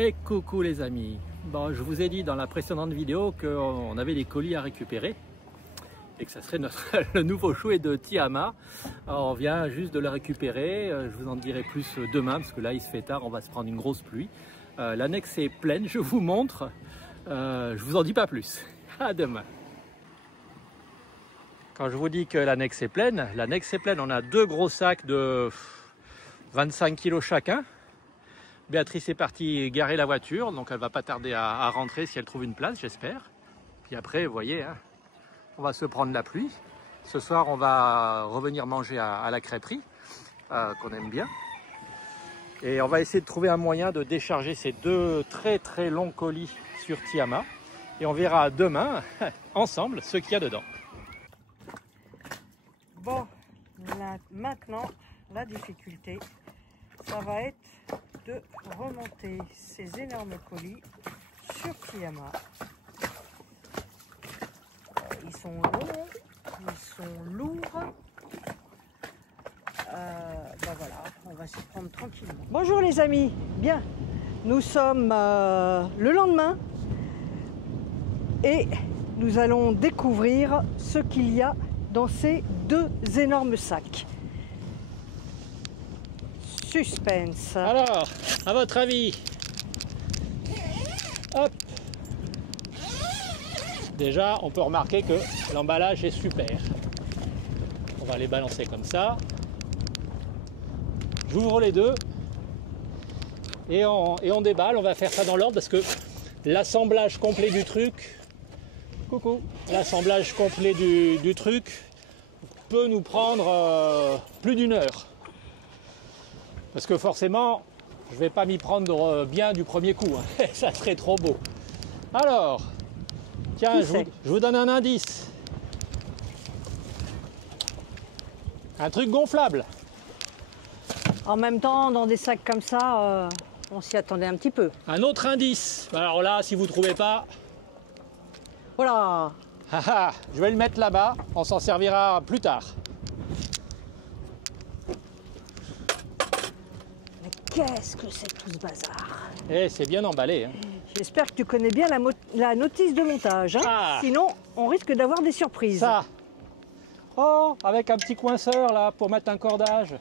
Et coucou les amis. Bon, je vous ai dit dans la précédente vidéo qu'on avait des colis à récupérer et que ça serait le nouveau chouet de Tiama. Alors, on vient juste de le récupérer. Je vous en dirai plus demain parce que là il se fait tard, on va se prendre une grosse pluie. L'annexe est pleine, je vous montre. Je vous en dis pas plus. À demain. Quand je vous dis que l'annexe est pleine, on a deux gros sacs de 25 kg chacun. Béatrice est partie garer la voiture, donc elle va pas tarder à rentrer si elle trouve une place, j'espère. Puis après, vous voyez, hein, on va se prendre la pluie. Ce soir, on va revenir manger à la crêperie, qu'on aime bien. Et on va essayer de trouver un moyen de décharger ces deux très très longs colis sur Tiama. Et on verra demain, ensemble, ce qu'il y a dedans. Bon, maintenant, la difficulté, ça va être de remonter ces énormes colis sur Tiama. Ils sont longs, ils sont lourds. Ben voilà, on va s'y prendre tranquillement. Bonjour les amis, bien, nous sommes le lendemain et nous allons découvrir ce qu'il y a dans ces deux énormes sacs. Suspense. Alors, à votre avis, hop. Déjà, on peut remarquer que l'emballage est super. On va les balancer comme ça. J'ouvre les deux et on déballe. On va faire ça dans l'ordre parce que l'assemblage complet du truc, l'assemblage complet du truc peut nous prendre plus d'une heure. Parce que forcément, je ne vais pas m'y prendre bien du premier coup, hein. Ça serait trop beau. Alors, tiens, je vous donne un indice. Un truc gonflable. En même temps, dans des sacs comme ça, on s'y attendait un petit peu. Un autre indice. Alors là, si vous ne trouvez pas... Voilà. Je vais le mettre là-bas, on s'en servira plus tard. Qu'est-ce que c'est tout ce bazar? Eh, c'est bien emballé, hein. J'espère que tu connais bien la notice de montage, hein. Sinon on risque d'avoir des surprises. Ça. Oh, avec un petit coinceur là pour mettre un cordage.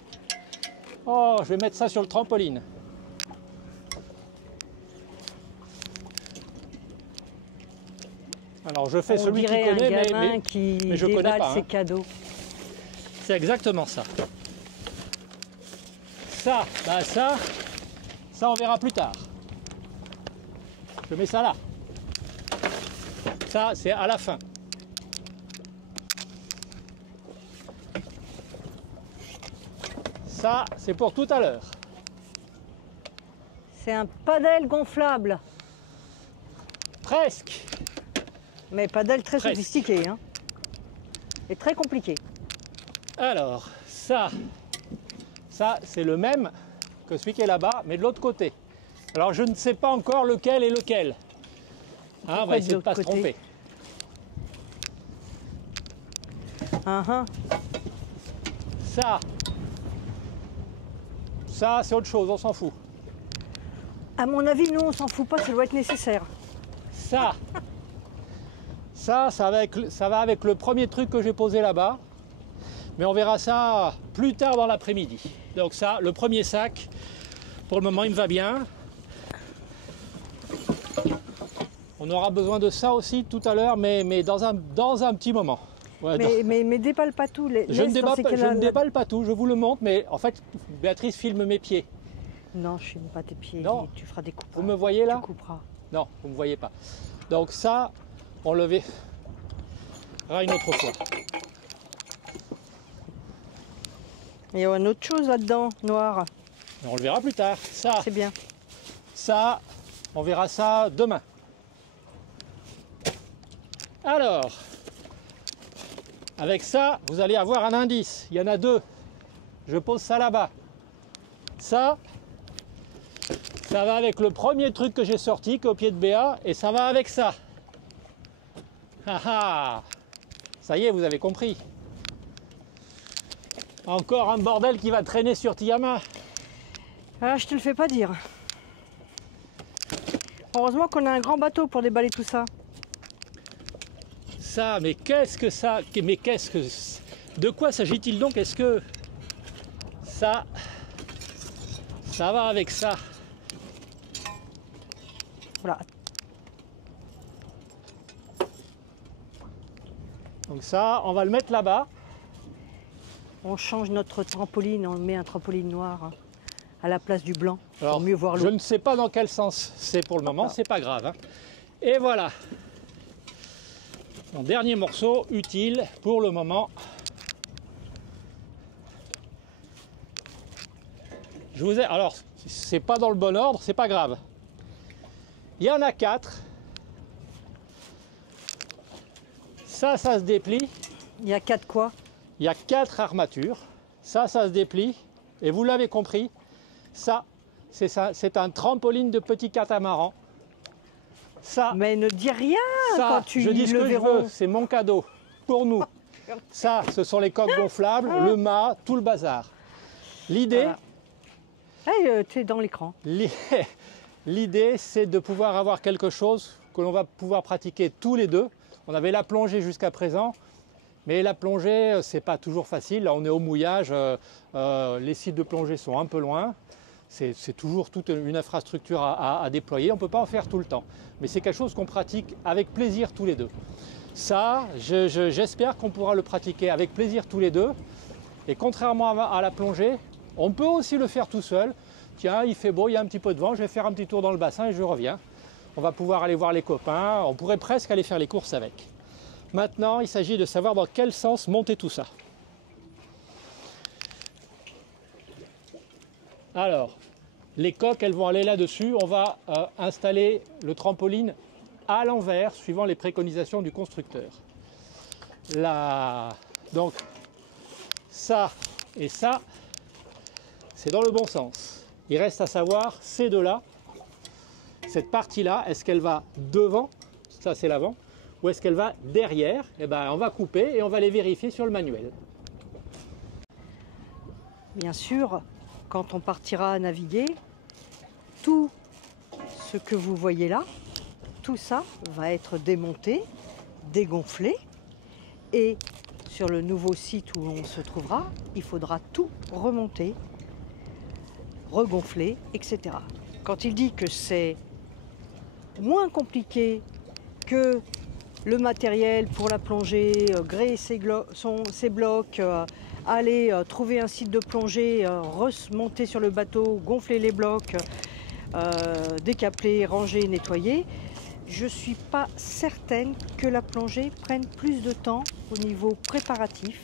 Oh, je vais mettre ça sur le trampoline. Alors je fais celui qui connaît, mais je connais pas. Ses cadeaux. C'est exactement ça. Ça, bah ça on verra plus tard. Je mets ça là. Ça, c'est à la fin. Ça, c'est pour tout à l'heure. C'est un padel gonflable. Presque. Mais padel très sophistiqué, hein. Et très compliqué. Alors, ça c'est le même que celui qui est là-bas, mais de l'autre côté. Alors je ne sais pas encore lequel est lequel. Hein, on va essayer de ne pas se tromper. Ça c'est autre chose, on s'en fout. À mon avis, nous on s'en fout pas, ça doit être nécessaire. Ça va avec le premier truc que j'ai posé là-bas. Mais on verra ça plus tard dans l'après-midi. Donc ça, le premier sac, pour le moment, il me va bien. On aura besoin de ça aussi tout à l'heure, mais dans un petit moment. Ouais, mais déballe pas tout. Je ne déballe pas tout, je vous le montre, mais en fait, Béatrice filme mes pieds. Non, je filme pas tes pieds, non. Tu feras des coupes. Vous me voyez là? Tu couperas. Non, vous ne me voyez pas. Donc ça, on le verra une autre fois. Il y a une autre chose là-dedans, noir. On le verra plus tard. Ça, c'est bien. Ça, on verra ça demain. Alors, avec ça, vous allez avoir un indice. Il y en a deux. Je pose ça là-bas. Ça va avec le premier truc que j'ai sorti, qui est au pied de Béa, et ça va avec ça. Ça y est, vous avez compris. Encore un bordel qui va traîner sur Tiama. Ah, je te le fais pas dire. Heureusement qu'on a un grand bateau pour déballer tout ça. Ça, mais qu'est-ce que ça? Mais qu'est-ce que... De quoi s'agit-il donc? Est-ce que ça va avec ça? Voilà. Donc ça, on va le mettre là-bas. On change notre trampoline, on met un trampoline noir à la place du blanc Alors, pour mieux voir l'eau. je ne sais pas dans quel sens c'est pour le moment, c'est pas grave. Hein. Et voilà. Mon dernier morceau utile pour le moment. Je vous ai... Alors, c'est pas dans le bon ordre, c'est pas grave. Il y en a 4. Ça se déplie. Il y a 4 quoi? Il y a 4 armatures. Ça se déplie. Et vous l'avez compris, ça, c'est un trampoline de petit catamaran. Ça, mais ne dis rien ça, quand tu je dis ce le que je verras. veux, c'est mon cadeau pour nous. Ça, ce sont les coques gonflables, le mât, tout le bazar. L'idée, voilà. Hey, tu es dans l'écran. l'idée, c'est de pouvoir avoir quelque chose que l'on va pouvoir pratiquer tous les deux. On avait la plongée jusqu'à présent, mais la plongée, c'est pas toujours facile. Là, on est au mouillage, les sites de plongée sont un peu loin. C'est toujours toute une infrastructure à déployer. On ne peut pas en faire tout le temps. Mais c'est quelque chose qu'on pratique avec plaisir tous les deux. Ça, j'espère qu'on pourra le pratiquer avec plaisir tous les deux. Et contrairement à la plongée, on peut aussi le faire tout seul. Tiens, il fait beau, il y a un petit peu de vent, je vais faire un petit tour dans le bassin et je reviens. On va pouvoir aller voir les copains. On pourrait presque aller faire les courses avec. Maintenant, il s'agit de savoir dans quel sens monter tout ça. Alors, les coques, elles vont aller là-dessus. On va installer le trampoline à l'envers, suivant les préconisations du constructeur. Là, donc, ça et ça, c'est dans le bon sens. Il reste à savoir ces deux-là, cette partie-là, est-ce qu'elle va devant, ça c'est l'avant, ou est-ce qu'elle va derrière? Eh ben, on va couper et on va les vérifier sur le manuel. Bien sûr, quand on partira à naviguer, tout ce que vous voyez là, tout ça va être démonté, dégonflé, et sur le nouveau site où on se trouvera, il faudra tout remonter, regonfler, etc. Quand il dit que c'est moins compliqué que le matériel pour la plongée, gréer ses blocs, aller trouver un site de plongée, remonter sur le bateau, gonfler les blocs, décapeler, ranger, nettoyer, je ne suis pas certaine que la plongée prenne plus de temps au niveau préparatif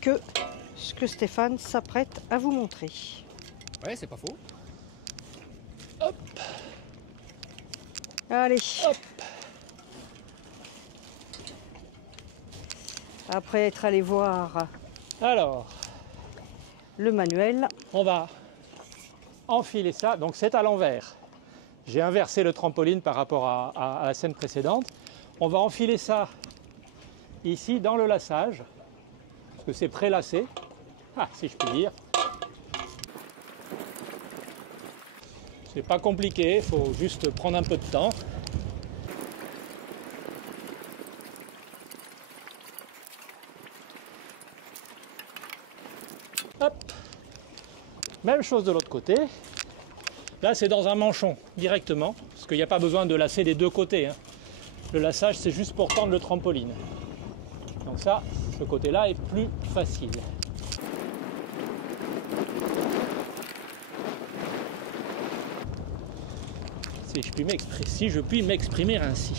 que ce que Stéphane s'apprête à vous montrer. Ouais, c'est pas faux. Hop, Allez. hop. Après être allé voir Alors, le manuel, on va enfiler ça. Donc c'est à l'envers. J'ai inversé le trampoline par rapport à la scène précédente. On va enfiler ça ici dans le lassage, parce que c'est pré-lacé, si je puis dire. C'est pas compliqué, il faut juste prendre un peu de temps. Hop. Même chose de l'autre côté. Là, c'est dans un manchon directement, parce qu'il n'y a pas besoin de lasser des deux côtés. Hein. Le lassage, c'est juste pour tendre le trampoline. Donc ça, ce côté-là est plus facile. Si je puis m'exprimer ainsi.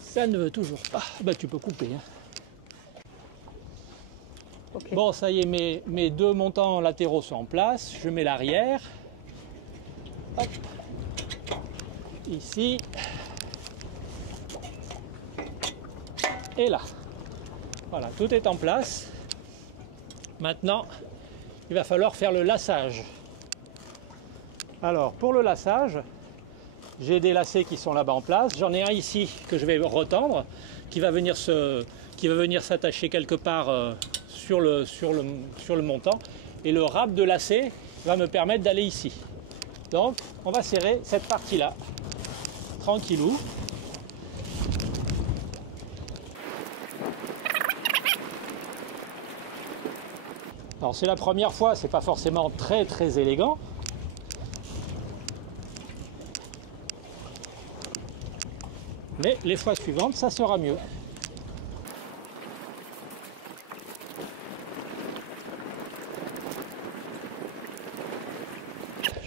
Ça ne veut toujours pas. Bah, tu peux couper. Hein. Okay. Bon, ça y est, mes deux montants latéraux sont en place. Je mets l'arrière. Hop. Ici. Et là. Voilà, tout est en place. Maintenant, il va falloir faire le lassage. Alors pour le laçage, j'ai des lacets qui sont là-bas en place. J'en ai un ici que je vais retendre, qui va venir s'attacher quelque part sur le montant. Et le râpe de lacet va me permettre d'aller ici. Donc on va serrer cette partie-là, tranquillou. Alors c'est la première fois, c'est pas forcément très élégant. Mais les fois suivantes, ça sera mieux.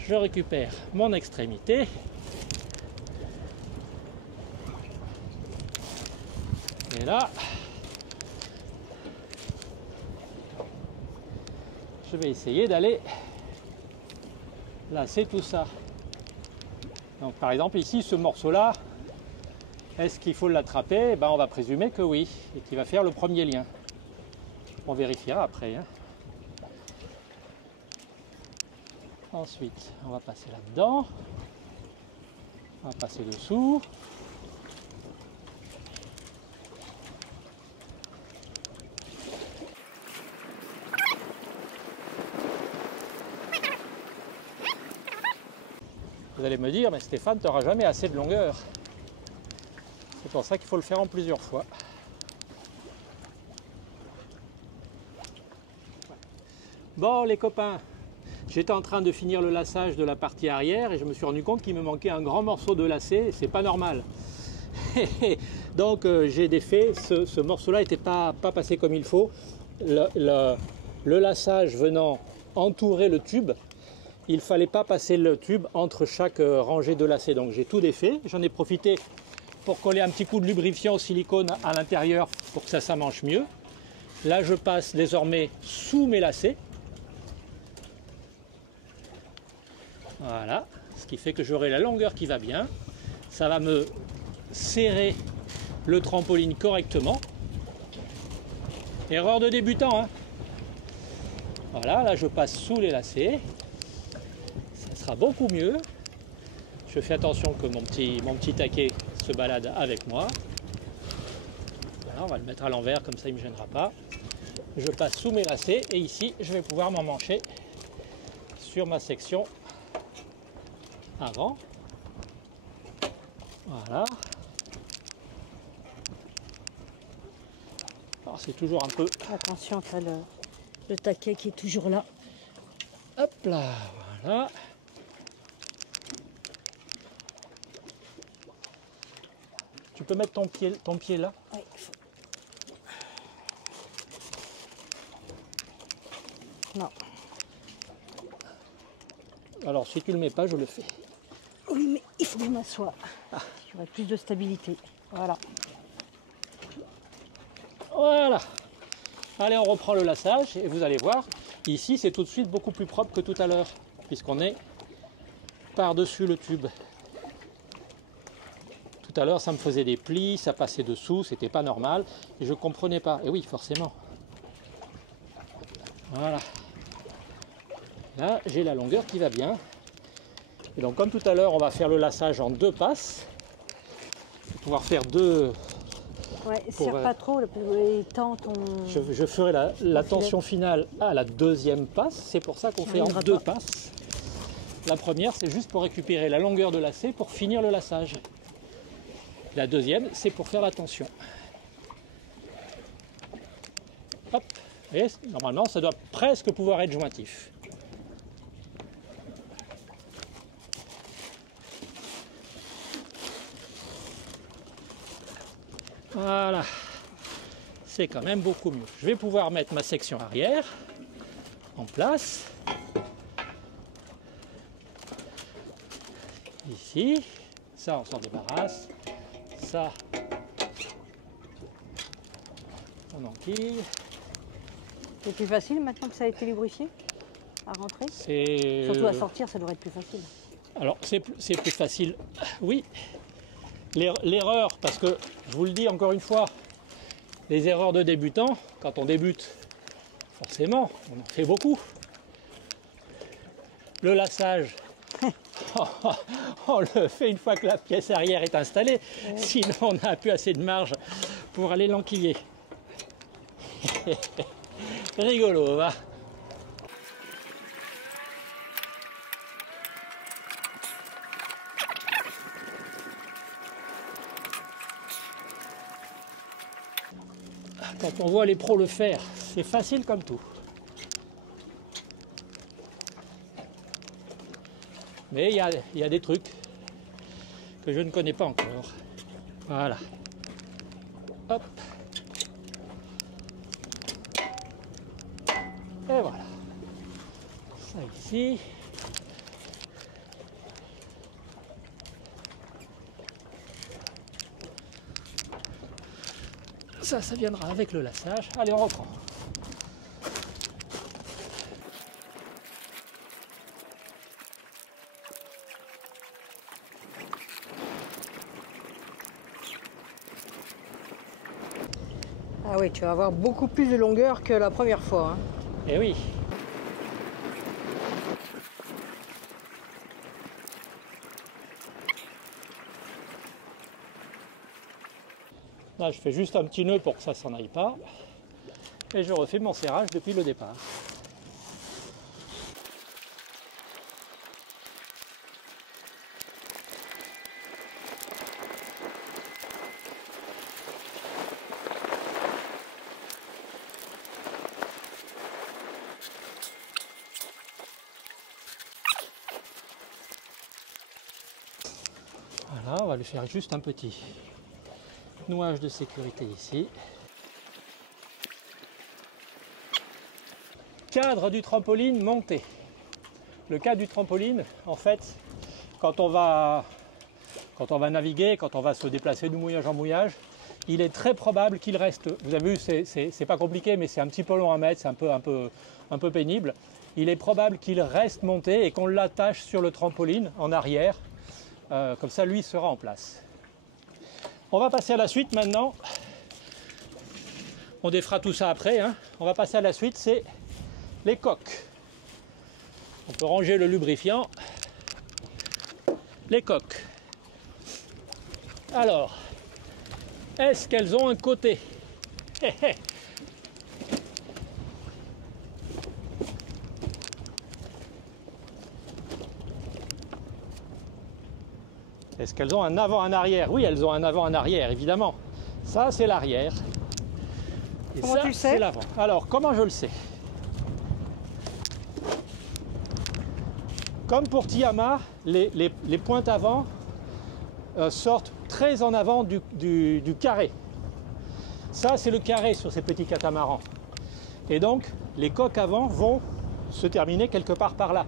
Je récupère mon extrémité. Et là, je vais essayer d'aller lacer tout ça. Donc par exemple ici, ce morceau-là, est-ce qu'il faut l'attraper? On va présumer que oui, et qu'il va faire le premier lien. On vérifiera après. Ensuite, on va passer là-dedans. On va passer dessous. Vous allez me dire, mais Stéphane, tu n'auras jamais assez de longueur. C'est pour ça qu'il faut le faire en plusieurs fois. Bon les copains, j'étais en train de finir le laçage de la partie arrière et je me suis rendu compte qu'il me manquait un grand morceau de lacet, c'est pas normal. Donc j'ai défait, ce morceau-là n'était pas passé comme il faut. Le laçage venant entourer le tube, il ne fallait pas passer le tube entre chaque rangée de lacets. Donc j'ai tout défait, j'en ai profité pour coller un petit coup de lubrifiant au silicone à l'intérieur pour que ça s'amanche mieux. Là je passe désormais sous mes lacets. Voilà, ce qui fait que j'aurai la longueur qui va bien. Ça va me serrer le trampoline correctement. Erreur de débutant, hein. Voilà, là je passe sous les lacets. Ça sera beaucoup mieux. Je fais attention que mon petit taquet se balade avec moi. Voilà, on va le mettre à l'envers, comme ça il ne me gênera pas. Je passe sous mes lacets et ici je vais pouvoir m'emmancher sur ma section avant. Voilà. Alors c'est toujours un peu... Attention, tu as le taquet qui est toujours là. Hop là, voilà. Tu peux mettre ton pied là. Oui. Non. Alors si tu le mets pas, je le fais. Oui, mais il faut que je m'assoie. J'aurai plus de stabilité. Voilà. Voilà. Allez, on reprend le laçage et vous allez voir, ici c'est tout de suite beaucoup plus propre que tout à l'heure, puisqu'on est par-dessus le tube. Tout à l'heure, ça me faisait des plis, ça passait dessous, c'était pas normal, et je comprenais pas. Et oui, forcément. Voilà. Là, j'ai la longueur qui va bien. Et donc, comme tout à l'heure, on va faire le laçage en 2 passes, pour pouvoir faire 2... Ouais, serre pas trop et tends ton... Je ferai la tension finale à la 2e passe, c'est pour ça qu'on fait en 2 passes. La première, c'est juste pour récupérer la longueur de lacet pour finir le laçage. La 2e, c'est pour faire la tension. Hop, et normalement, ça doit presque pouvoir être jointif. Voilà, c'est quand même beaucoup mieux. Je vais pouvoir mettre ma section arrière en place. Ici, ça on s'en débarrasse. Ça, on enquille. C'est plus facile maintenant que ça a été lubrifié à rentrer? C'est... Surtout à sortir, ça devrait être plus facile. Alors c'est plus facile, oui. L'erreur, parce que je vous le dis encore une fois, les erreurs de débutants, quand on débute, forcément, on en fait beaucoup. Le laçage, On le fait une fois que la pièce arrière est installée, sinon on n'a plus assez de marge pour aller l'enquiller. Rigolo, va. Quand on voit les pros le faire, c'est facile comme tout. Mais il y a des trucs que je ne connais pas encore. Voilà. Hop. Et voilà. Ça ici. Ça viendra avec le lassage. Allez, on reprend. Ah oui, tu vas avoir beaucoup plus de longueur que la première fois. Hein. Eh oui. Là, je fais juste un petit nœud pour que ça s'en aille pas. Et je refais mon serrage depuis le départ. Voilà, on va lui faire juste un petit nouage de sécurité ici. Cadre du trampoline monté. Le cadre du trampoline, en fait, quand on va naviguer, quand on va se déplacer de mouillage en mouillage, il est très probable qu'il reste, vous avez vu, c'est pas compliqué, mais c'est un petit peu long à mettre, c'est un peu pénible. Il est probable qu'il reste monté et qu'on l'attache sur le trampoline en arrière. Comme ça, lui sera en place. On va passer à la suite maintenant. On défera tout ça après. Hein. On va passer à la suite, c'est les coques. On peut ranger le lubrifiant. Les coques. Alors, est-ce qu'elles ont un côté? Est-ce qu'elles ont un avant, un arrière? Oui, elles ont un avant, un arrière, évidemment. Ça, c'est l'arrière. Et comment ça, tu le sais? c'est l'avant. Alors, comment je le sais? Comme pour Tiama, les pointes avant sortent très en avant du carré. Ça, c'est le carré sur ces petits catamarans. Et donc, les coques avant vont se terminer quelque part par là.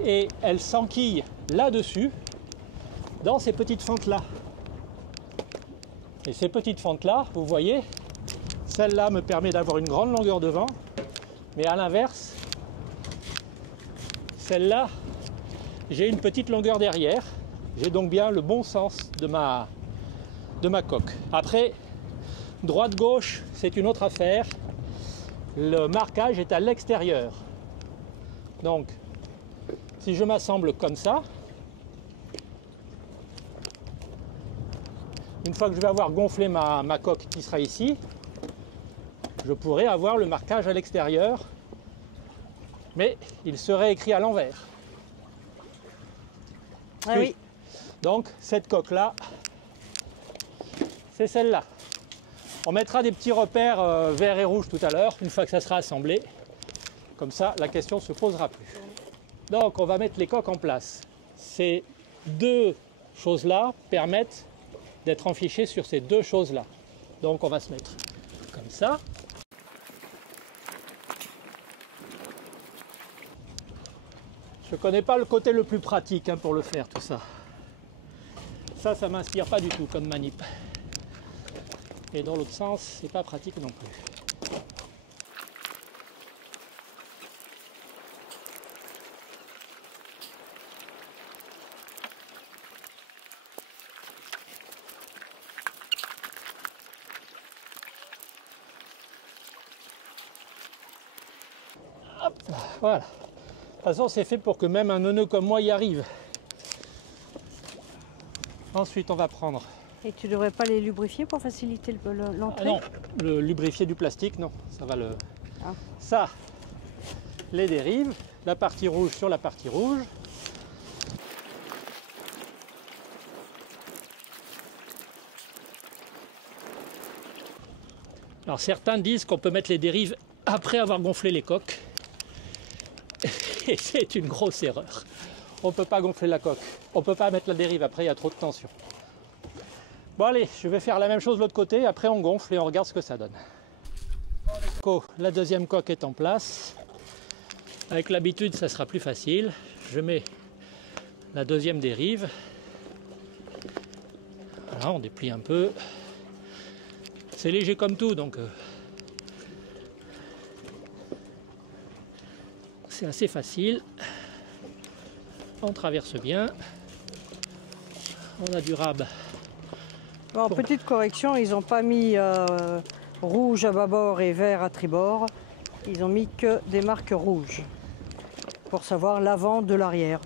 Et elles s'enquillent là-dessus, dans ces petites fentes-là. Et ces petites fentes-là, vous voyez, celle-là me permet d'avoir une grande longueur de vent, mais à l'inverse, celle-là, j'ai une petite longueur derrière. J'ai donc bien le bon sens de ma coque. Après, droite-gauche, c'est une autre affaire. Le marquage est à l'extérieur. Donc, si je m'assemble comme ça, une fois que je vais avoir gonflé ma coque qui sera ici, je pourrai avoir le marquage à l'extérieur, mais il serait écrit à l'envers. Ah oui. Donc cette coque-là, c'est celle-là. On mettra des petits repères verts et rouges tout à l'heure, une fois que ça sera assemblé. Comme ça, la question ne se posera plus. Donc on va mettre les coques en place. Ces deux choses-là permettent d'être enfichées sur ces deux choses-là. Donc on va se mettre comme ça. Je ne connais pas le côté le plus pratique hein, pour le faire tout ça. Ça ne m'inspire pas du tout comme manip. Et dans l'autre sens, c'est pas pratique non plus. Hop, voilà. toute façon, c'est fait pour que même un neuneu comme moi y arrive. Ensuite, on va prendre... Et tu devrais pas les lubrifier pour faciliter l'entrée? Ah non, le lubrifier du plastique, non. Ça va le... Ah. Ça, les dérives, la partie rouge sur la partie rouge. Alors certains disent qu'on peut mettre les dérives après avoir gonflé les coques. Et c'est une grosse erreur. On ne peut pas gonfler la coque. On ne peut pas mettre la dérive, après il y a trop de tension. Bon allez, je vais faire la même chose de l'autre côté, après on gonfle et on regarde ce que ça donne. La deuxième coque est en place. Avec l'habitude, ça sera plus facile. Je mets la deuxième dérive. Voilà, on déplie un peu. C'est léger comme tout, donc c'est assez facile. On traverse bien. On a du rab. Bon, petite correction, ils n'ont pas mis rouge à bâbord et vert à tribord. Ils ont mis que des marques rouges pour savoir l'avant de l'arrière,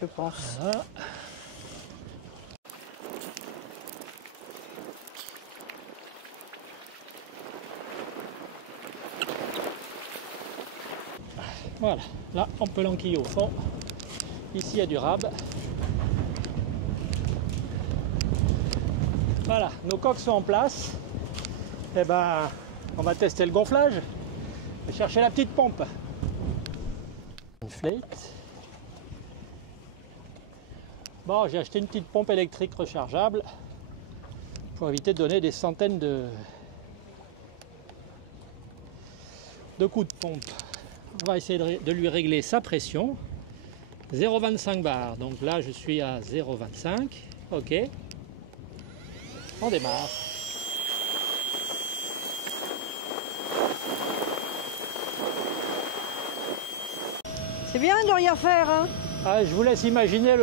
je pense. Voilà. Voilà, là on peut l'enquiller au fond. Ici il y a du rab. Voilà, nos coques sont en place. Et ben, on va tester le gonflage. Je vais chercher la petite pompe. Inflate. Bon, j'ai acheté une petite pompe électrique rechargeable pour éviter de donner des centaines de coups de pompe. On va essayer de lui régler sa pression. 0,25 bar. Donc là, je suis à 0,25. OK. On démarre. C'est bien de rien faire, hein? Ah, je vous laisse imaginer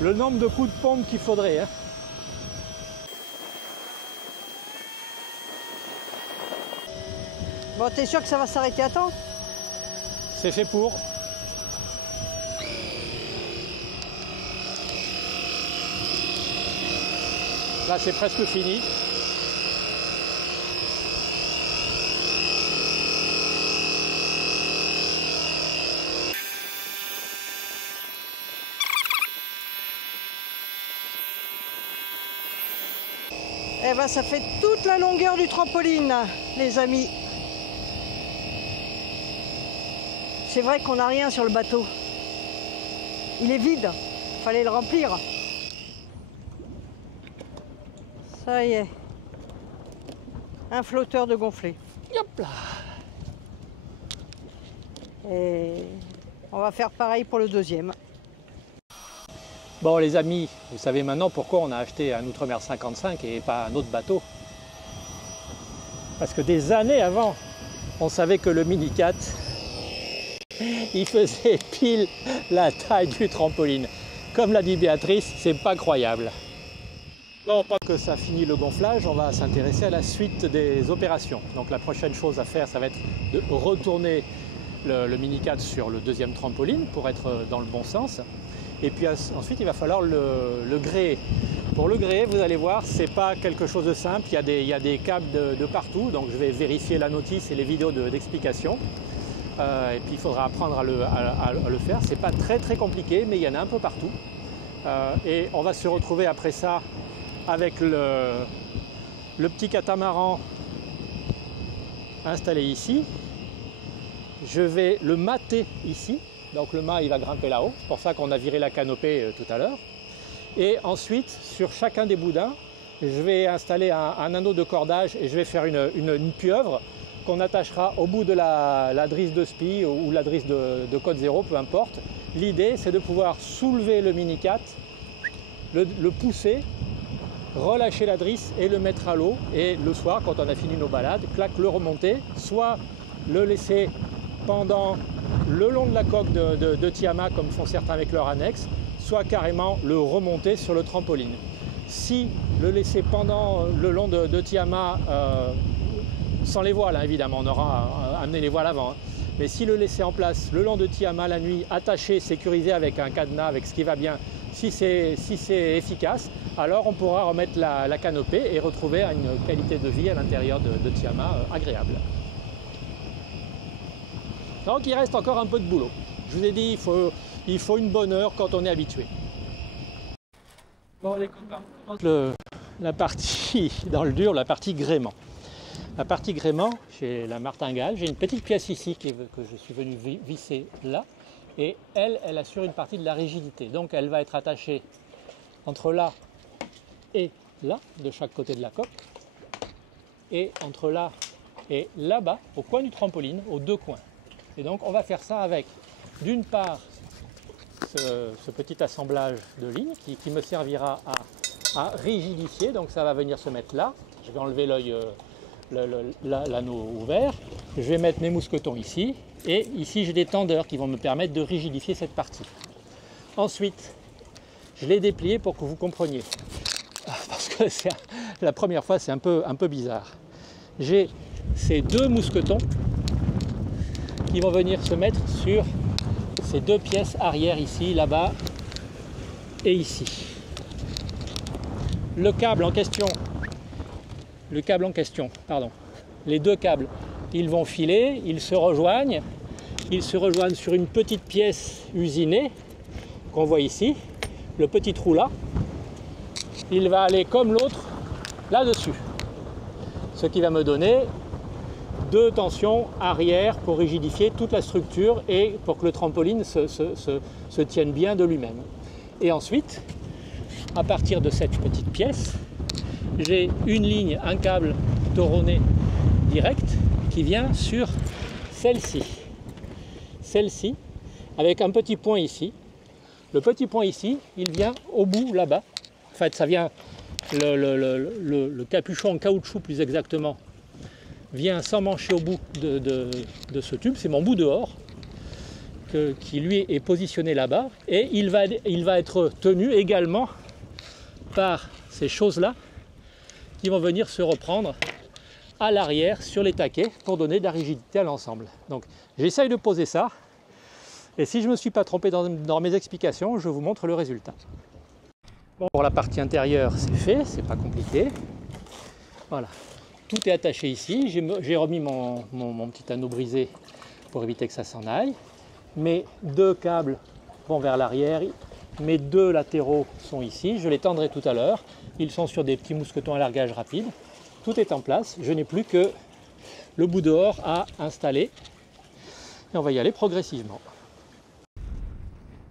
le nombre de coups de pompe qu'il faudrait. Hein. Bon, t'es sûr que ça va s'arrêter à temps? C'est fait pour. Là, c'est presque fini. Eh ben, ça fait toute la longueur du trampoline, les amis. C'est vrai qu'on n'a rien sur le bateau. Il est vide, fallait le remplir. Ça y est. Un flotteur de gonflé. Hop là. Et on va faire pareil pour le deuxième. Bon les amis, vous savez maintenant pourquoi on a acheté un Outremer 55 et pas un autre bateau. Parce que des années avant, on savait que le Mini 4, il faisait pile la taille du trampoline. Comme l'a dit Béatrice, c'est pas croyable. Bon, pas que ça finit le gonflage, on va s'intéresser à la suite des opérations. Donc la prochaine chose à faire, ça va être de retourner le Mini 4 sur le deuxième trampoline pour être dans le bon sens. Et puis ensuite, il va falloir le gréer. Pour le gréer, vous allez voir, c'est pas quelque chose de simple. Il y a des câbles de partout, donc je vais vérifier la notice et les vidéos d'explication. Et puis il faudra apprendre à le faire. C'est pas très compliqué, mais il y en a un peu partout. Et on va se retrouver après ça avec le petit catamaran installé ici. Je vais le mâter ici. Donc le mât il va grimper là-haut, c'est pour ça qu'on a viré la canopée tout à l'heure. Et ensuite, sur chacun des boudins, je vais installer un anneau de cordage et je vais faire une pieuvre qu'on attachera au bout de la drisse de spi ou la drisse de côte zéro, peu importe. L'idée c'est de pouvoir soulever le Mini 4, le pousser, relâcher la drisse et le mettre à l'eau. Et le soir, quand on a fini nos balades, clac, le remonter, soit le laisser pendant le long de la coque de Tiama comme font certains avec leur annexe, soit carrément le remonter sur le trampoline. Si le laisser pendant le long de Tiama, sans les voiles hein, évidemment, on aura amené les voiles avant, hein. Mais si le laisser en place le long de Tiama la nuit, attaché, sécurisé avec un cadenas, avec ce qui va bien, si c'est efficace, alors on pourra remettre la canopée et retrouver une qualité de vie à l'intérieur de Tiama agréable. Donc il reste encore un peu de boulot. Je vous ai dit, il faut une bonne heure quand on est habitué. Bon les copains, la partie dans le dur, la partie gréement. La partie gréement, j'ai la martingale, j'ai une petite pièce ici que je suis venu visser là, et elle assure une partie de la rigidité. Donc elle va être attachée entre là et là, de chaque côté de la coque, et entre là et là-bas, au coin du trampoline, aux deux coins. Et donc on va faire ça avec, d'une part, ce petit assemblage de lignes qui me servira à rigidifier, donc ça va venir se mettre là. Je vais enlever l'œil, l'anneau ouvert, je vais mettre mes mousquetons ici, et ici j'ai des tendeurs qui vont me permettre de rigidifier cette partie. Ensuite, je l'ai déplié pour que vous compreniez, parce que la première fois c'est un peu bizarre. J'ai ces deux mousquetons qui vont venir se mettre sur ces deux pièces arrière ici, là-bas et ici. Le câble en question, pardon, les deux câbles, ils vont filer, ils se rejoignent sur une petite pièce usinée qu'on voit ici, le petit trou là, il va aller comme l'autre là-dessus, ce qui va me donner deux tensions arrière pour rigidifier toute la structure et pour que le trampoline se tienne bien de lui-même. Et ensuite, à partir de cette petite pièce, j'ai une ligne, un câble toronné direct qui vient sur celle-ci. Celle-ci, avec un petit point ici. Le petit point ici, il vient au bout là-bas. En fait, ça vient, le capuchon en caoutchouc plus exactement, vient s'emmancher au bout de ce tube. C'est mon bout dehors qui lui est positionné là-bas. Et il va être tenu également par ces choses-là qui vont venir se reprendre à l'arrière sur les taquets pour donner de la rigidité à l'ensemble. Donc j'essaye de poser ça, et si je ne me suis pas trompé dans mes explications, je vous montre le résultat. Bon, pour la partie intérieure, c'est fait, c'est pas compliqué. Voilà, tout est attaché ici. J'ai remis mon petit anneau brisé pour éviter que ça s'en aille. Mes deux câbles vont vers l'arrière, mes deux latéraux sont ici, je les tendrai tout à l'heure. Ils sont sur des petits mousquetons à largage rapide. Tout est en place, je n'ai plus que le bout dehors à installer. Et on va y aller progressivement.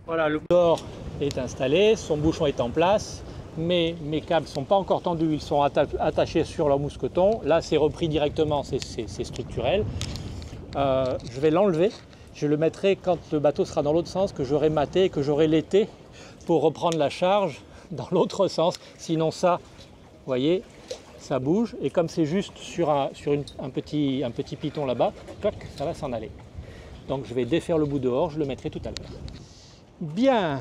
Voilà, le bout dehors est installé, son bouchon est en place. Mes câbles ne sont pas encore tendus, ils sont attachés sur leur mousqueton. Là, c'est repris directement, c'est structurel. Je vais l'enlever. Je le mettrai quand le bateau sera dans l'autre sens, que j'aurai maté, que j'aurai laité pour reprendre la charge dans l'autre sens. Sinon ça, vous voyez, ça bouge. Et comme c'est juste sur un petit piton là-bas, ça va s'en aller. Donc je vais défaire le bout dehors, je le mettrai tout à l'heure. Bien,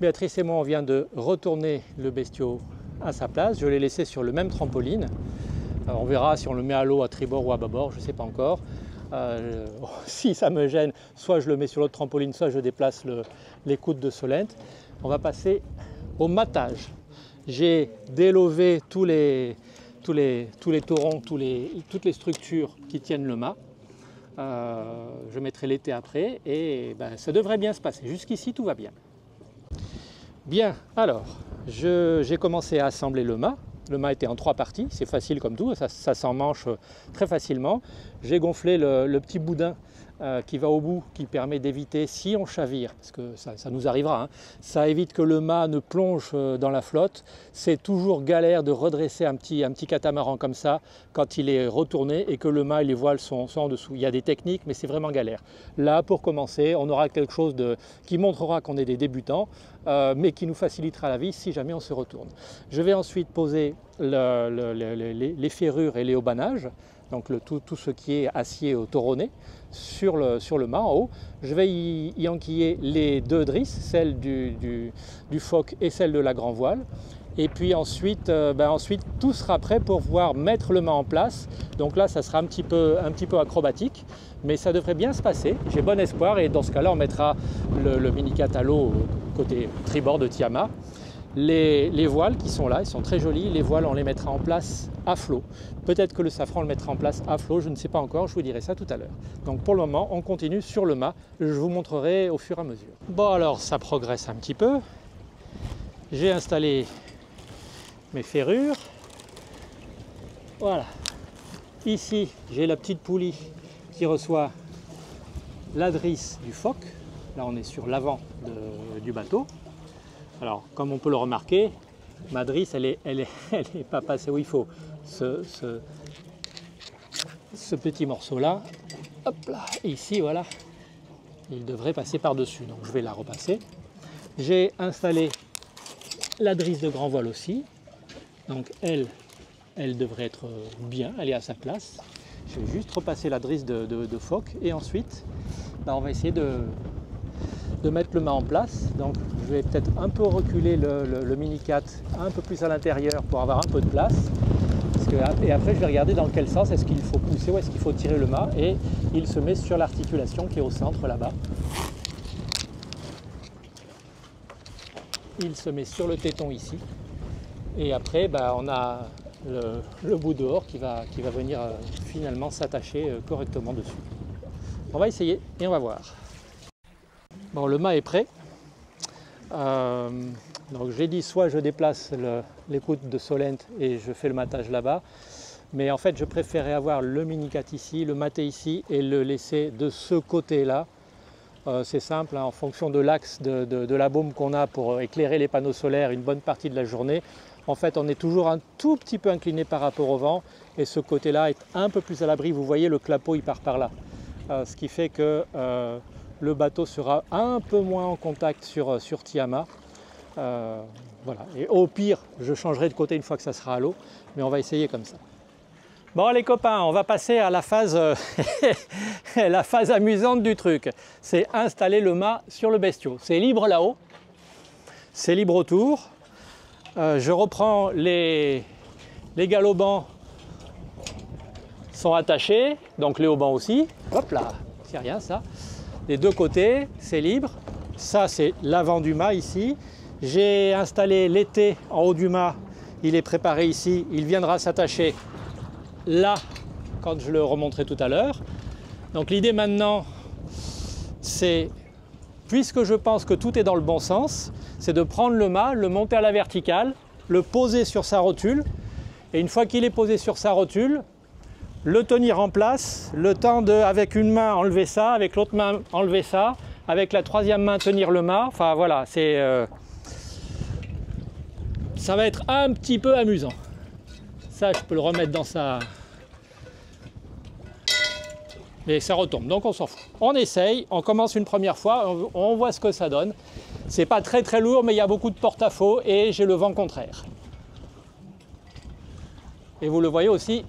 Béatrice et moi, on vient de retourner le bestiau à sa place. Je l'ai laissé sur le même trampoline. On verra si on le met à l'eau à tribord ou à bâbord, je ne sais pas encore. Si ça me gêne, soit je le mets sur l'autre trampoline, soit je déplace les coudes de Solent. On va passer au matage. J'ai délové tous les torons, toutes les structures qui tiennent le mât. Je mettrai l'été après et ça devrait bien se passer. Jusqu'ici, tout va bien. Bien, alors, j'ai commencé à assembler le mât. Le mât était en 3 parties, c'est facile comme tout, ça s'emmanche très facilement. J'ai gonflé le petit boudin qui va au bout, qui permet d'éviter, si on chavire, parce que ça nous arrivera, hein, ça évite que le mât ne plonge dans la flotte. C'est toujours galère de redresser un petit catamaran comme ça quand il est retourné et que le mât et les voiles sont en dessous. Il y a des techniques, mais c'est vraiment galère. Là, pour commencer, on aura quelque chose qui montrera qu'on est des débutants, mais qui nous facilitera la vie si jamais on se retourne. Je vais ensuite poser les ferrures et les haubanages, donc tout ce qui est acier toronné sur le mât en haut. Je vais y enquiller les deux drisses, celle du foc et celle de la grand voile. Et puis ensuite, ensuite tout sera prêt pour pouvoir mettre le mât en place. Donc là, ça sera un petit peu acrobatique, mais ça devrait bien se passer. J'ai bon espoir et dans ce cas-là, on mettra le mini-cat à l'eau côté tribord de Tiama. Les voiles qui sont là, elles sont très jolies. Les voiles, on les mettra en place à flot. Peut-être que le safran, on le mettra en place à flot, je ne sais pas encore, je vous dirai ça tout à l'heure. Donc pour le moment, on continue sur le mât. Je vous montrerai au fur et à mesure. Bon alors, ça progresse un petit peu. J'ai installé mes ferrures. Voilà. Ici, j'ai la petite poulie qui reçoit la drisse du phoque. Là, on est sur l'avant du bateau. Alors, comme on peut le remarquer, ma drisse, elle est pas passée où il faut. Ce petit morceau-là, hop là, ici, voilà, il devrait passer par-dessus. Donc, je vais la repasser. J'ai installé la drisse de grand voile aussi. Donc, elle devrait être bien, elle est à sa place. Je vais juste repasser la drisse de phoque et ensuite, on va essayer de mettre le mât en place. Donc je vais peut-être un peu reculer le mini-cat un peu plus à l'intérieur pour avoir un peu de place. Et après je vais regarder dans quel sens est-ce qu'il faut pousser ou est-ce qu'il faut tirer le mât, et il se met sur l'articulation qui est au centre là-bas. Il se met sur le téton ici. Et après on a le bout dehors qui va venir finalement s'attacher correctement dessus. On va essayer et on va voir. Bon, le mât est prêt. Donc j'ai dit soit je déplace l'écoute de Solent et je fais le matage là-bas, mais en fait je préférais avoir le mini-cat ici, le mater ici et le laisser de ce côté-là. C'est simple, hein, en fonction de l'axe de la baume qu'on a pour éclairer les panneaux solaires une bonne partie de la journée. En fait, on est toujours un tout petit peu incliné par rapport au vent et ce côté-là est un peu plus à l'abri. Vous voyez, le clapot il part par là, ce qui fait que le bateau sera un peu moins en contact sur Tiama. Voilà. Et au pire, je changerai de côté une fois que ça sera à l'eau, mais on va essayer comme ça. Bon les copains, on va passer à la phase, la phase amusante du truc. C'est installer le mât sur le bestiau. C'est libre là-haut, c'est libre autour. Je reprends les galopants sont attachés, donc les haubans aussi. Hop là, c'est rien ça. Les deux côtés, c'est libre. Ça, c'est l'avant du mât ici. J'ai installé l'été en haut du mât. Il est préparé ici. Il viendra s'attacher là, quand je le remonterai tout à l'heure. Donc l'idée maintenant, c'est, puisque je pense que tout est dans le bon sens, c'est de prendre le mât, le monter à la verticale, le poser sur sa rotule. Et une fois qu'il est posé sur sa rotule, le tenir en place, le temps de, avec une main, enlever ça, avec l'autre main, enlever ça, avec la troisième main, tenir le mât. Enfin voilà, ça va être un petit peu amusant. Ça, je peux le remettre dans sa... Mais ça retombe, donc on s'en fout. On essaye, on commence une première fois, on voit ce que ça donne. C'est pas très très lourd, mais il y a beaucoup de porte-à-faux et j'ai le vent contraire. Et vous le voyez aussi,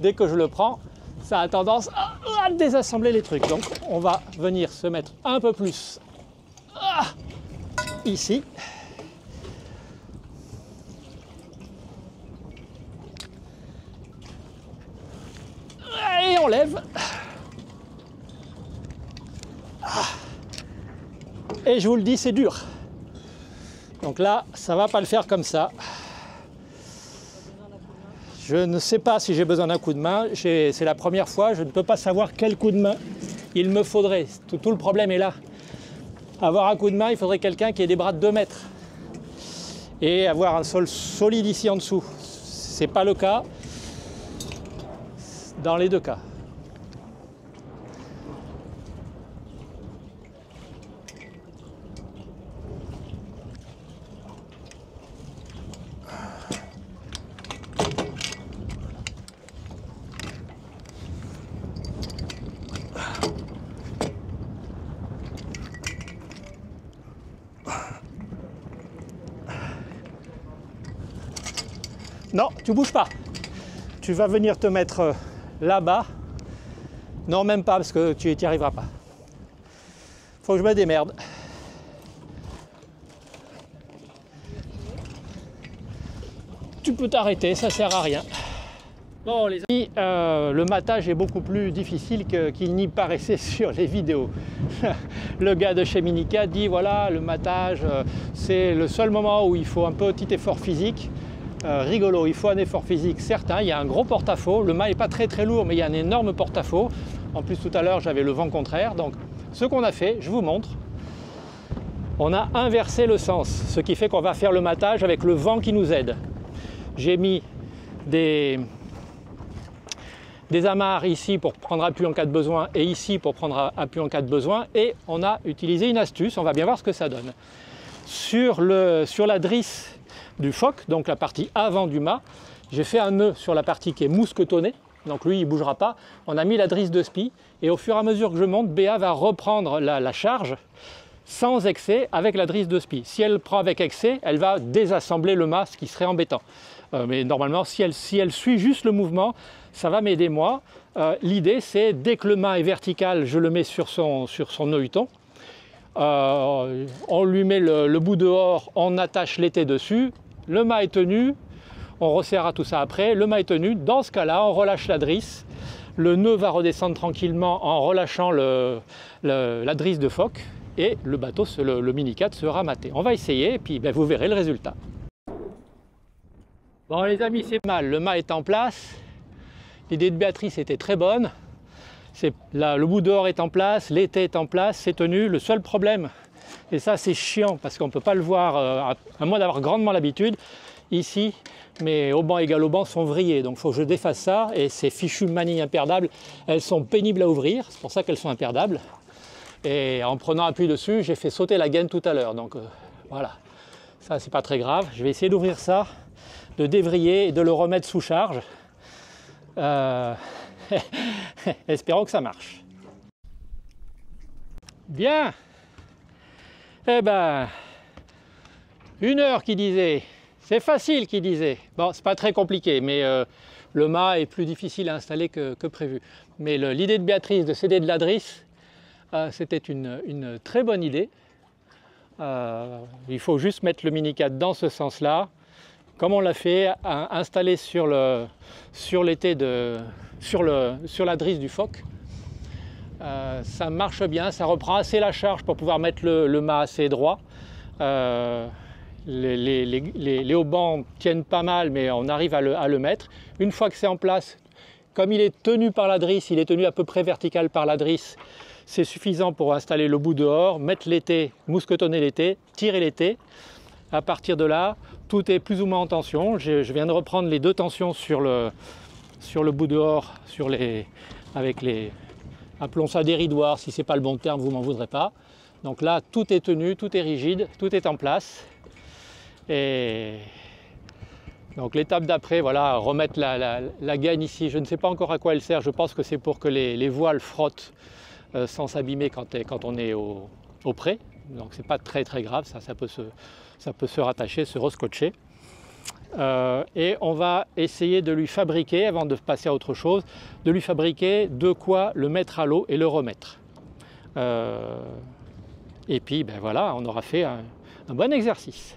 dès que je le prends, ça a tendance à désassembler les trucs. Donc on va venir se mettre un peu plus ici. Et on lève. Et je vous le dis, c'est dur. Donc là, ça va pas le faire comme ça. Je ne sais pas si j'ai besoin d'un coup de main. C'est la première fois, je ne peux pas savoir quel coup de main il me faudrait. Tout le problème est là. Avoir un coup de main, il faudrait quelqu'un qui ait des bras de 2 mètres. Et avoir un sol solide ici en dessous. Ce n'est pas le cas dans les deux cas. Non, tu bouges pas. Tu vas venir te mettre là-bas. Non, même pas, parce que tu n'y arriveras pas. Faut que je me démerde. peut arrêter, ça sert à rien. Bon les amis, le matage est beaucoup plus difficile qu'il n'y paraissait sur les vidéos. Le gars de chez Minica dit voilà, le matage c'est le seul moment où il faut un petit effort physique. Rigolo, il faut un effort physique certain, il y a un gros porte-à-faux, le mât n'est pas très lourd mais il y a un énorme porte-à-faux. En plus tout à l'heure j'avais le vent contraire, donc ce qu'on a fait, je vous montre. On a inversé le sens, ce qui fait qu'on va faire le matage avec le vent qui nous aide. J'ai mis des amarres ici pour prendre appui en cas de besoin et ici pour prendre appui en cas de besoin, et on a utilisé une astuce, on va bien voir ce que ça donne. Sur la drisse du phoque, donc la partie avant du mât, j'ai fait un nœud sur la partie qui est mousquetonnée, donc lui il ne bougera pas. On a mis la drisse de spi et au fur et à mesure que je monte, Béa va reprendre la charge sans excès avec la drisse de spi. Si elle prend avec excès, elle va désassembler le mât, ce qui serait embêtant. Mais normalement, si elle suit juste le mouvement, ça va m'aider moi. L'idée, c'est dès que le mât est vertical, je le mets sur son noeuton. On lui met le bout dehors, on attache l'été dessus. Le mât est tenu, on resserrera tout ça après. Le mât est tenu. Dans ce cas-là, on relâche la drisse. Le nœud va redescendre tranquillement en relâchant la drisse de phoque. Et le bateau, le Mini4 sera maté. On va essayer et puis vous verrez le résultat. Bon les amis, c'est mal, le mât est en place. L'idée de Béatrice était très bonne. Le bout dehors est en place, l'été est en place, c'est tenu. Le seul problème, et ça c'est chiant parce qu'on ne peut pas le voir, à moins d'avoir grandement l'habitude, ici, mes haubans égal haubans sont vrillés. Donc il faut que je défasse ça et ces fichues manilles imperdables, elles sont pénibles à ouvrir, c'est pour ça qu'elles sont imperdables. Et en prenant appui dessus, j'ai fait sauter la gaine tout à l'heure. Donc voilà, ça c'est pas très grave. Je vais essayer d'ouvrir ça, de dévriller et de le remettre sous charge. Espérons que ça marche. Bien. Eh ben, 1 heure qui disait. C'est facile qui disait. Bon, c'est pas très compliqué, mais le mât est plus difficile à installer que prévu. Mais l'idée de Béatrice de céder de la drisse, c'était une très bonne idée. Il faut juste mettre le Mini4 dans ce sens-là, comme on l'a fait, installé sur la drisse du phoque. Ça marche bien, ça reprend assez la charge pour pouvoir mettre le mât assez droit. Les haubans tiennent pas mal, mais on arrive à le mettre. Une fois que c'est en place, comme il est tenu par la drisse, il est tenu à peu près vertical par la drisse, c'est suffisant pour installer le bout dehors, mettre l'été, mousquetonner l'été, tirer l'été. À partir de là, tout est plus ou moins en tension. Je viens de reprendre les 2 tensions sur le bout dehors, appelons ça des ridoirs, si ce n'est pas le bon terme, vous m'en voudrez pas. Donc là, tout est tenu, tout est rigide, tout est en place. Et donc l'étape d'après, voilà, remettre la gaine ici. Je ne sais pas encore à quoi elle sert, je pense que c'est pour que les voiles frottent sans s'abîmer quand on est au près. Donc c'est pas très grave, ça peut se rattacher, se rescotcher. Et on va essayer de lui fabriquer, avant de passer à autre chose, de lui fabriquer de quoi le mettre à l'eau et le remettre. Et puis voilà, on aura fait un bon exercice.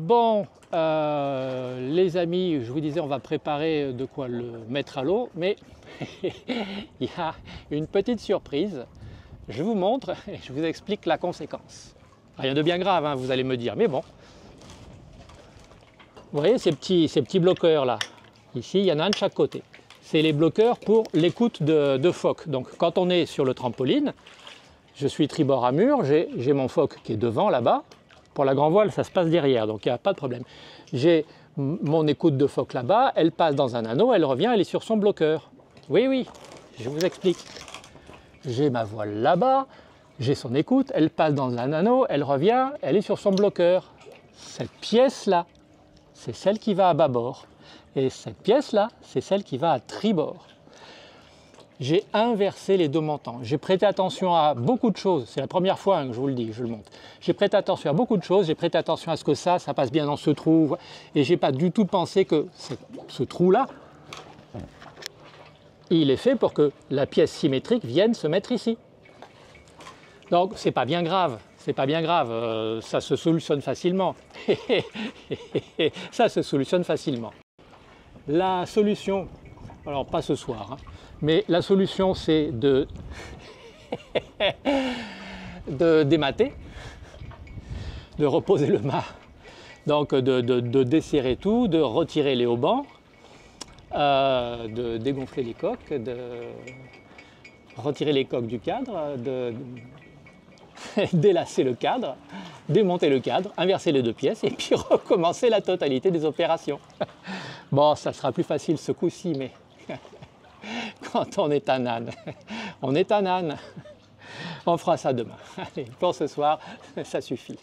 Bon, les amis, je vous disais, on va préparer de quoi le mettre à l'eau, mais il y a une petite surprise. Je vous montre et je vous explique la conséquence. Rien de bien grave, hein, vous allez me dire, mais bon. Vous voyez ces petits bloqueurs là. Ici, il y en a un de chaque côté. C'est les bloqueurs pour l'écoute de phoque. Donc quand on est sur le trampoline, je suis tribord à mur, j'ai mon phoque qui est devant là-bas. Pour la grand voile, ça se passe derrière, donc il n'y a pas de problème. J'ai mon écoute de phoque là-bas, elle passe dans un anneau, elle revient, elle est sur son bloqueur. Oui, je vous explique. J'ai ma voile là-bas, j'ai son écoute, elle passe dans un anneau, elle revient, elle est sur son bloqueur. Cette pièce-là, c'est celle qui va à bâbord. Et cette pièce-là, c'est celle qui va à tribord. J'ai inversé les 2 montants. J'ai prêté attention à beaucoup de choses. C'est la première fois que je vous le dis, je le montre. J'ai prêté attention à beaucoup de choses. J'ai prêté attention à ce que ça passe bien dans ce trou. Et j'ai pas du tout pensé que ce trou-là, il est fait pour que la pièce symétrique vienne se mettre ici. Donc c'est pas bien grave. C'est pas bien grave. Ça se solutionne facilement. Ça se solutionne facilement. La solution, alors pas ce soir, hein, mais la solution c'est de démater, de reposer le mât, donc de desserrer tout, de retirer les haubans, de dégonfler les coques, de retirer les coques du cadre, de délasser le cadre, démonter le cadre, inverser les deux pièces et puis recommencer la totalité des opérations. Bon, ça sera plus facile ce coup-ci, mais quand on est un âne, on est un âne. On fera ça demain. Allez, pour ce soir, ça suffit.